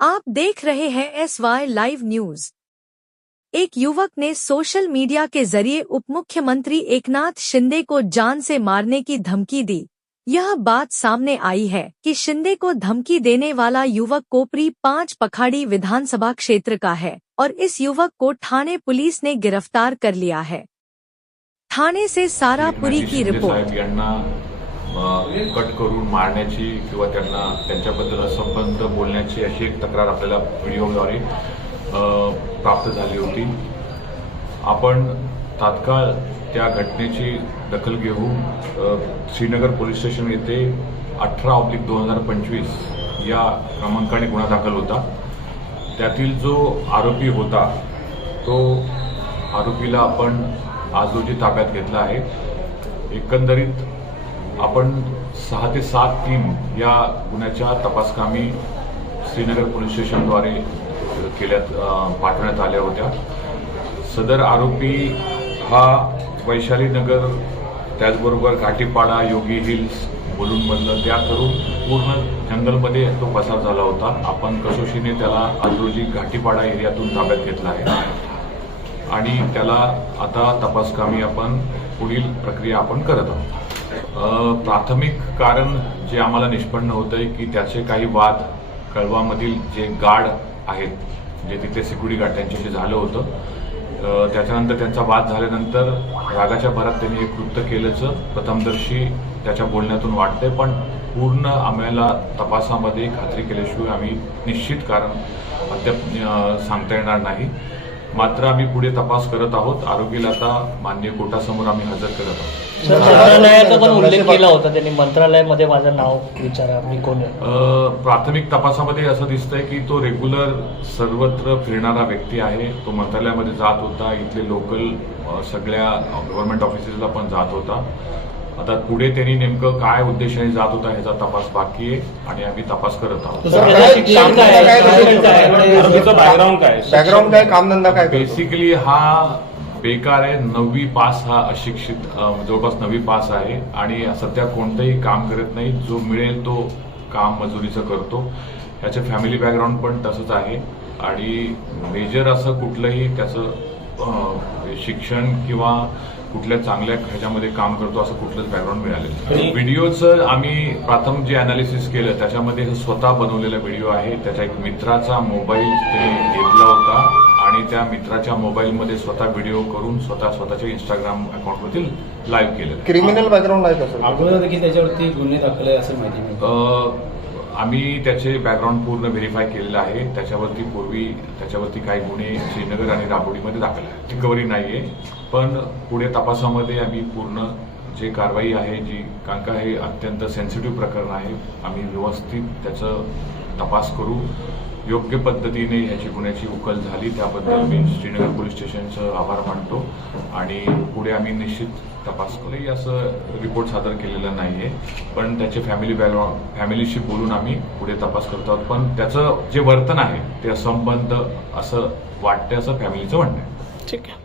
आप देख रहे हैं SY लाइव न्यूज। एक युवक ने सोशल मीडिया के जरिए उपमुख्यमंत्री एकनाथ शिंदे को जान से मारने की धमकी दी। यह बात सामने आई है कि शिंदे को धमकी देने वाला युवक कोपरी 5 पखाड़ी विधानसभा क्षेत्र का है और इस युवक को ठाणे पुलिस ने गिरफ्तार कर लिया है। ठाणे से सारा पुरी की रिपोर्ट। कट करून मारण्याची किंवा त्यांना त्यांच्याबद्दल असंबद्ध बोलण्याची अशी एक तक्रार आपल्याला व्हिडिओद्वारे प्राप्त झाली होती। आपण तात्काळ त्या घटनेची दखल घेऊन श्रीनगर पोलीस स्टेशन येथे 18/2025 या क्रमांकाने गुन्हा दाखल होता। त्यातील जो आरोपी होता तो आरोपीला आपण आज रोजी ताब्यात घेतला आहे। एकंदरीत आपण 6 ते 7/3 या गुन्ह्याच्या तपासकामी श्रीनगर पोलीस स्टेशनद्वारे पाठवण्यात आल्या होत्या। सदर आरोपी हा वैशाली नगर त्याचबरोबर घाटीपाडा योगी हिल्स मुलुंडमधलं त्या करून पूर्ण जंगलमध्ये तो पसार झाला होता। आपण कसोशीने त्याला आज रोजी घाटीपाडा एरियातून ताब्यात घेतला आहे आणि त्याला आता तपासकामी आपण पुढील प्रक्रिया आपण करत आहोत। प्राथमिक कारण जे आम्हाला निष्पन्न होतंय की त्याचे काही वाद कळवामधील जे गार्ड आहेत जे तिथे सिक्युरिटी गार्ड त्यांच्याशी झालं होतं। त्याच्यानंतर त्यांचा वाद झाल्यानंतर रागाच्या भरात त्यांनी एक कृत्य केल्याचं प्रथमदर्शी त्याच्या बोलण्यातून वाटतंय, पण पूर्ण आम्हाला तपासामध्ये खात्री केल्याशिवाय आम्ही निश्चित कारण अद्याप सांगता येणार नाही। मात्र आम्ही पुढे तपास करत आहोत। आरोपीला आता माननीय कोर्टासमोर आम्ही हजर करत आहोत। मंत्रालयाचा पण उल्लेख केला होता त्यांनी, मंत्रालयामध्ये माझं नाव विचारा मी कोण आहे। प्राथमिक तपासामध्ये असं दिसतंय की तो रेग्युलर सर्वत्र फिरणारा व्यक्ती आहे। तो मंत्रालयामध्ये जात होता, इथले लोकल सगळ्या गव्हर्नमेंट ऑफिसेसला पण जात होता। आता पुढे त्यांनी नेमकं काय उद्देशाने जात होता ह्याचा तपास बाकी आहे आणि आम्ही तपास करत आहोत। बॅकग्राऊंड काय, कामधंदा काय? बेसिकली हा बेकार आहे। 9वी पास हा अशिक्षित जवळपास 9वी पास आहे आणि सध्या कोणतंही काम करत नाही। जो मिळेल तो काम मजुरीचं करतो। याचे फॅमिली बॅकग्राऊंड पण तसंच आहे आणि मेजर असं कुठलंही त्याचं शिक्षण किंवा कुठल्या चांगल्या ह्याच्यामध्ये काम करतो असं कुठलंच बॅकग्राऊंड मिळालेलं। व्हिडिओचं आम्ही प्रथम जे अनालिसिस केलं त्याच्यामध्ये स्वतः बनवलेला व्हिडिओ आहे। त्याच्या एक मित्राचा मोबाईल त्यांनी घेतला होता आणि त्या मित्राच्या मोबाईलमध्ये स्वतः व्हिडिओ करून स्वतःच्या इंस्टाग्राम अकाउंटवरती लाईव्ह केलं। क्रिमिनल बॅकग्राऊंड आहे का? अगोदर देखील त्याच्यावरती गुन्हे दाखल आहे असं माहिती मिळतं। आम्ही त्याचे बॅकग्राऊंड पूर्ण व्हेरीफाय केलेलं आहे। त्याच्यावरती काही गुन्हे श्रीनगर आणि राबोडीमध्ये दाखल आहे। रिकव्हरी नाहीये, पण पुढे तपासामध्ये आम्ही पूर्ण जे कारवाई आहे कारण का हे अत्यंत सेन्सिटिव्ह प्रकरण आहे, आम्ही व्यवस्थित त्याचं तपास करू। योग्य पद्धतीने ह्याची गुन्ह्याची उकल झाली त्याबद्दल मी श्रीनगर पोलीस स्टेशनचं आभार मानतो आणि पुढे आम्ही निश्चित तपास करू। असं रिपोर्ट सादर केलेला नाहीये, पण त्याचे फॅमिलीशी बोलून आम्ही पुढे तपास करत आहोत। पण त्याचं जे वर्तन आहे ते असंबद्ध असं वाटतं असं फॅमिलीचं म्हणणं आहे। ठीक आहे।